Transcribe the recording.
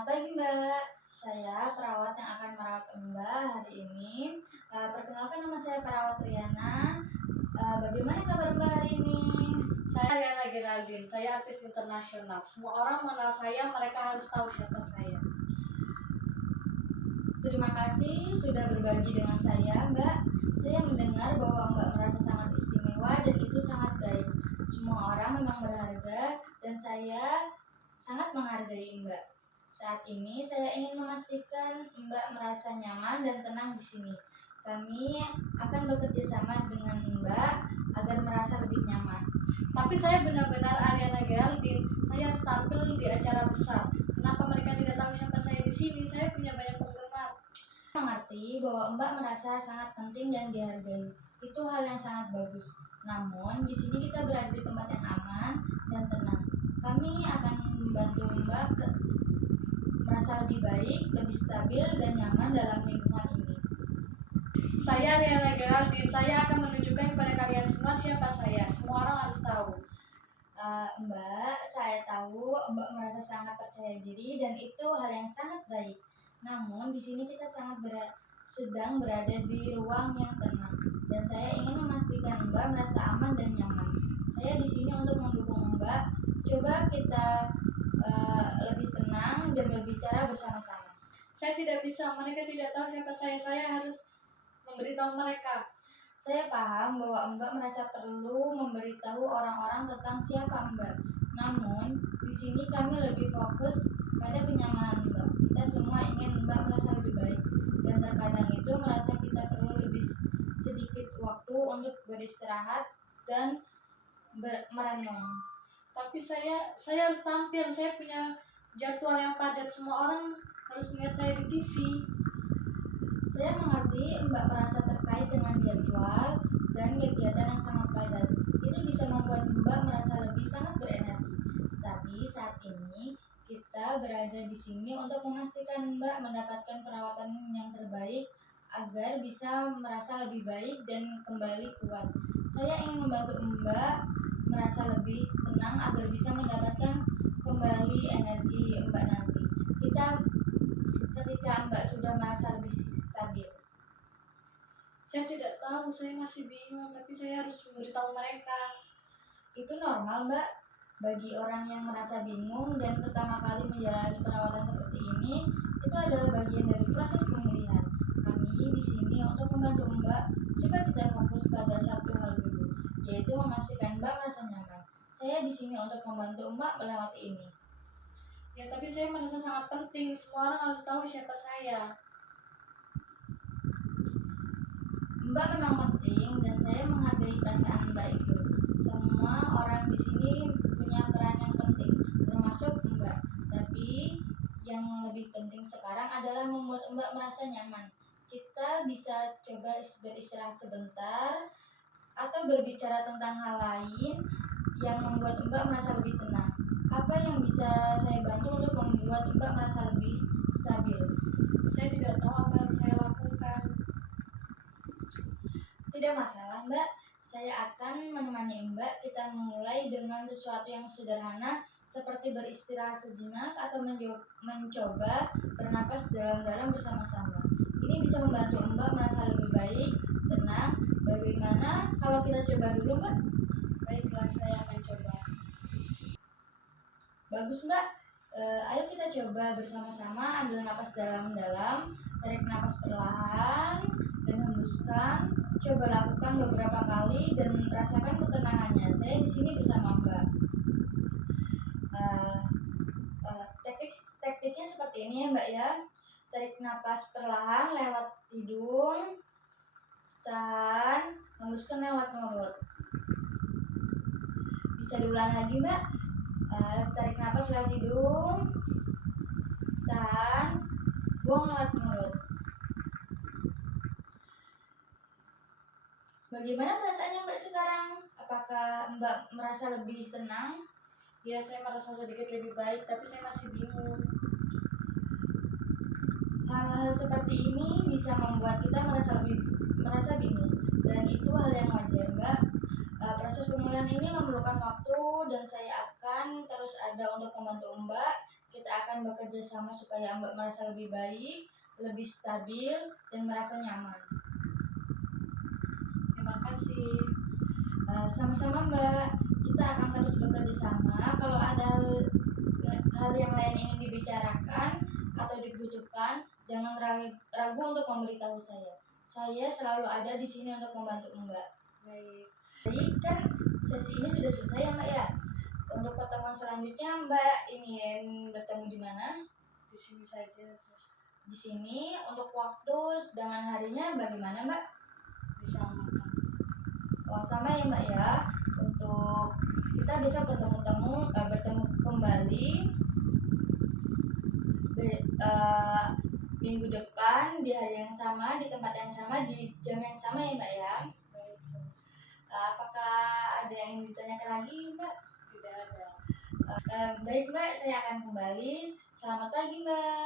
Selamat pagi Mbak, saya perawat yang akan merawat Mbak hari ini. Perkenalkan nama saya perawat Riana. Bagaimana kabar Mbak hari ini? Saya Riana Geraldine, saya artis internasional. Semua orang mengenal saya, mereka harus tahu siapa saya. Terima kasih sudah berbagi dengan saya Mbak. Saya mendengar bahwa Mbak merasa sangat istimewa dan itu sangat baik. Semua orang memang berharga dan saya sangat menghargai Mbak. Saat ini saya ingin memastikan Mbak merasa nyaman dan tenang di sini. Kami akan bekerja sama dengan Mbak agar merasa lebih nyaman. Tapi saya benar-benar Ariana Geraldine. Saya harus tampil di acara besar. Kenapa mereka tidak tahu siapa saya di sini? Saya punya banyak penggemar. Saya mengerti bahwa Mbak merasa sangat penting dan dihargai. Itu hal yang sangat bagus. Namun di sini kita berada di tempat yang aman dan tenang. Kami akan membantu Mbak merasa lebih baik, lebih stabil dan nyaman dalam lingkungan ini. Saya Riana Geraldine. Saya akan menunjukkan kepada kalian semua siapa saya. Semua orang harus tahu. Mbak, saya tahu Mbak merasa sangat percaya diri dan itu hal yang sangat baik. Namun di sini kita sedang berada di ruang yang tenang dan saya ingin memastikan Mbak merasa aman dan nyaman. Saya di sini untuk mendukung Mbak. Coba kita lebih tenang dan berbicara bersama-sama. Saya tidak bisa, mereka tidak tahu siapa saya. Saya harus memberitahu mereka. Saya paham bahwa Mbak merasa perlu memberitahu orang-orang tentang siapa Mbak. Namun, di sini kami lebih fokus pada kenyamanan Mbak. Kita semua ingin Mbak merasa lebih baik dan terkadang itu merasa kita perlu lebih sedikit waktu untuk beristirahat dan merenung. Tapi saya harus tampil. Saya punya jadwal yang padat. Semua orang harus melihat saya di TV. Saya mengerti Mbak merasa terkait dengan jadwal dan kegiatan yang sangat padat. Itu bisa membuat Mbak merasa lebih sangat berenergi. Tapi saat ini kita berada di sini untuk memastikan Mbak mendapatkan perawatan yang terbaik agar bisa merasa lebih baik dan kembali kuat. Saya ingin membantu Mbak merasa lebih tenang agar bisa mendapatkan kembali energi Mbak nanti. Ketika Mbak sudah merasa lebih stabil. Saya tidak tahu, saya masih bingung, tapi saya harus memberitahu mereka. Itu normal Mbak, bagi orang yang merasa bingung dan pertama kali menjalani perawatan seperti ini, itu adalah bagian dari proses pemulihan. Kami di sini untuk membantu Mbak. Coba kita fokus pada satu hal dulu, yaitu memastikan Mbak merasa nyaman. Saya di sini untuk membantu Mbak melewati ini. Ya, tapi saya merasa sangat penting. Semua orang harus tahu siapa saya. Mbak memang penting dan saya menghargai perasaan Mbak itu. Semua orang di sini punya peran yang penting, termasuk Mbak. Tapi yang lebih penting sekarang adalah membuat Mbak merasa nyaman. Kita bisa coba beristirahat sebentar atau berbicara tentang hal lain yang membuat Mbak merasa lebih tenang. Apa yang bisa saya bantu untuk membuat Mbak merasa lebih stabil? Saya tidak tahu apa yang saya lakukan. Tidak masalah Mbak, saya akan menemani Mbak. Kita memulai dengan sesuatu yang sederhana seperti beristirahat sejenak atau mencoba bernapas dalam-dalam bersama-sama. Ini bisa membantu Mbak merasa lebih baik, tenang. Bagaimana kalau kita coba dulu Mbak? Baiklah, saya akan coba. Bagus Mbak, ayo kita coba bersama-sama. Ambil napas dalam-dalam, tarik napas perlahan dan hembuskan. Coba lakukan beberapa kali dan rasakan ketenangannya. Saya di sini bersama Mbak. Tekniknya seperti ini ya Mbak ya. Tarik napas perlahan lewat hidung, tahan, hembuskan lewat mulut. Bisa diulang lagi Mbak. Tarik napas lewat hidung, tahan, buang lewat mulut. Bagaimana perasaannya Mbak sekarang? Apakah Mbak merasa lebih tenang? Ya, saya merasa sedikit lebih baik, tapi saya masih bingung. Hal-hal seperti ini bisa membuat kita merasa bingung dan itu hal yang wajar Mbak. Proses pemulihan ini memerlukan waktu dan saya akan terus ada untuk membantu Mbak. Kita kita akan bekerja sama supaya Mbak merasa lebih baik, lebih stabil, dan merasa nyaman. Terima kasih. Sama-sama Mbak, kita akan terus bekerja sama. Kalau ada hal yang lain ingin dibicarakan atau dibutuhkan, jangan ragu untuk memberitahu saya. Saya selalu ada di sini untuk membantu Mbak. Baik. Jadi kan sesi ini sudah selesai ya Mbak ya. Untuk pertemuan selanjutnya Mbak ingin bertemu di mana? Di sini saja, Sus. Di sini. Untuk waktu dengan harinya bagaimana Mbak? Disamakan. Oh, sama ya Mbak ya. Untuk kita bisa bertemu kembali minggu depan di hari yang sama, di tempat yang sama, di jam yang sama ya Mbak ya. Baik, Sus. Apakah ada yang ingin ditanyakan lagi Mbak? Tidak ada. Baik Mbak, saya akan kembali. Selamat pagi Mbak.